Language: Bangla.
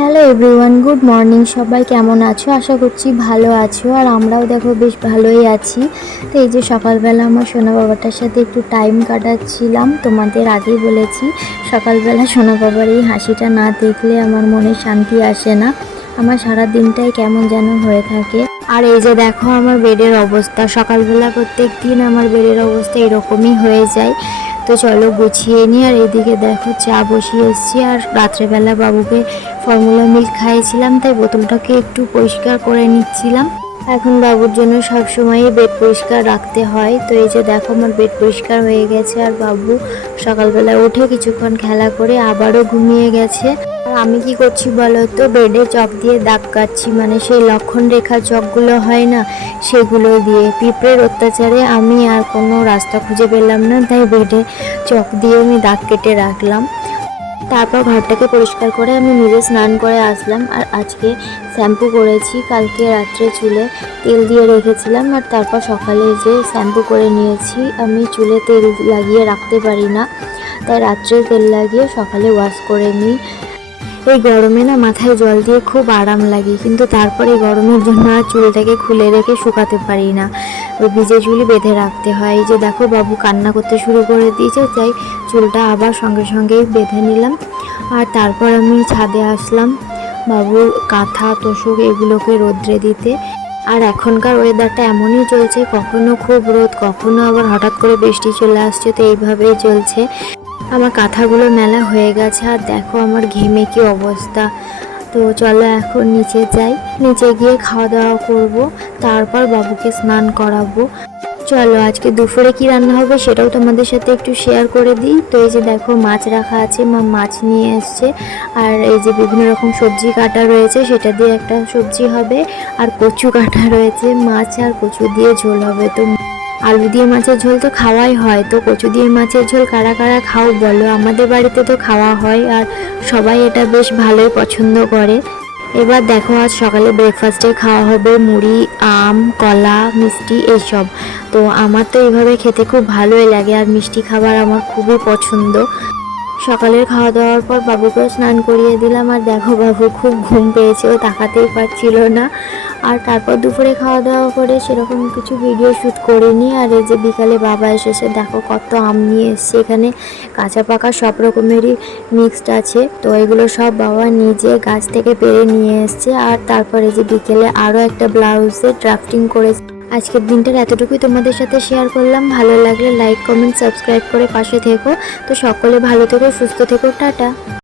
Hello everyone, good morning. সবাই কেমন আছো? আশা করছি ভালো আছো। আর আমরাও দেখো বেশ ভালোই আছি। তো এই যে সকালবেলা আমার সোনা বাবাটার সাথে একটু টাইম কাটাচ্ছিলাম। তোমাদের আগেই বলেছি, সকালবেলা সোনা বাবার এই হাসিটা না দেখলে আমার মনে শান্তি আসে না। আমার সারা দিনটাই কেমন যেন হয়ে থাকে। আর এই যে দেখো আমার বেডের অবস্থা, সকালবেলা প্রত্যেক দিন আমার বেডের অবস্থা এরকমই হয়ে যায়। তো চলো গুছিয়ে নিই। আর এদিকে দেখো চা বসিয়ে এসেছি। আর রাত্রেবেলা বাবুকে ফর্মুলা মিল্ক খাইয়েছিলাম, তাই বোতলটাকে একটু পরিষ্কার করে নিচ্ছিলাম। এখন বাবুর জন্য সবসময়ই বেড পরিষ্কার রাখতে হয়। তো এই যে দেখো আমার বেড পরিষ্কার হয়ে গেছে। আর বাবু সকালবেলা উঠে কিছুক্ষণ খেলা করে আবারও ঘুমিয়ে গেছে। আর আমি কি করছি বলো তো, বেডে চক দিয়ে দাগ কাটছি, মানে সেই লক্ষণ রেখা চকগুলো হয় না, সেগুলো দিয়ে। পিঁপড়ের অত্যাচারে আমি আর কোনো রাস্তা খুঁজে পেলাম না, তাই বেডে চক দিয়ে আমি দাগ কেটে রাখলাম। তারপর ঘরটাকে পরিষ্কার করে আমি নিজে স্নান করে আসলাম। আর আজকে শ্যাম্পু করেছি, কালকে রাত্রে চুলে তেল দিয়ে রেখেছিলাম। আর তারপর সকালে যে শ্যাম্পু করে নিয়েছি। আমি চুলে তেল লাগিয়ে রাখতে পারি না, তাই রাত্রে তেল লাগিয়ে সকালে ওয়াশ করে নিই। এই গরমে না মাথায় জল দিয়ে খুব আরাম লাগে, কিন্তু তারপরে গরমের জন্য আর চুলটাকে খুলে রেখে শুকাতে পারি না, ওই ভিজে চুলই বেঁধে রাখতে হয়। এই যে দেখো বাবু কান্না করতে শুরু করে দিয়েছে, তাই চুলটা আবার সঙ্গে সঙ্গেই বেঁধে নিলাম। আর তারপর আমি ছাদে আসলাম বাবুর কাঁথা তোষক এগুলোকে রোদ্রে দিতে। আর এখনকার ওয়েদারটা এমনই চলছে, কখনো খুব রোদ, কখনো আবার হঠাৎ করে বৃষ্টি চলে আসছে। তো এইভাবেই চলছে। আমার কাঁথাগুলো মেলা হয়ে গেছে। আর দেখো আমার ঘেমে কি অবস্থা। তো চলো এখন নিচে যাই, নিচে গিয়ে খাওয়া দাওয়া করব, তারপর বাবুকে স্নান করাবো। চলো আজকে দুপুরে কি রান্না হবে সেটাও তোমাদের সাথে একটু শেয়ার করে দিই। তো এই যে দেখো মাছ রাখা আছে, মা মাছ নিয়ে এসছে। আর এই যে বিভিন্ন রকম সবজি কাটা রয়েছে, সেটা দিয়ে একটা সবজি হবে। আর কচু কাটা রয়েছে, মাছ আর কচু দিয়ে ঝোল হবে। তো আলু দিয়ে মাছের ঝোল তো খাওয়াই হয়, তো কচু দিয়ে মাছের ঝোল কারা কারা খাও বলো? আমাদের বাড়িতে তো খাওয়া হয়, আর সবাই এটা বেশ ভালোই পছন্দ করে। এবার দেখো আজ সকালে ব্রেকফাস্টে খাওয়া হবে মুড়ি, আম, কলা, মিষ্টি এইসব। তো আমার তো এইভাবে খেতে খুব ভালোই লাগে, আর মিষ্টি খাবার আমার খুবই পছন্দ। সকালের খাওয়া দাওয়ার পর বাবুকেও স্নান করিয়ে দিলাম। আর দেখো বাবু খুব ঘুম পেয়েছে, ও তাকাতেই পারছিল না। আর তারপর দুপুরে খাওয়া দাওয়া করে সেরকম কিছু ভিডিও শ্যুট করিনি। আর এই যে বিকালে বাবা এসেছে, দেখো কত আম নিয়ে এসছে। এখানে কাঁচা পাকা সব রকমেরই মিক্সড আছে। তো এগুলো সব বাবা নিজে গাছ থেকে পেড়ে নিয়ে এসছে। আর তারপরে যে বিকেলে আরও একটা ব্লাউজে ড্রাফটিং করে। আজকের দিনটার এতটুকুই তোমাদের সাথে শেয়ার করলাম। ভালো লাগলে লাইক, কমেন্ট, সাবস্ক্রাইব করে পাশে থেকো। তো সকলে ভালো থেকো, সুস্থ থেকো, টাটা।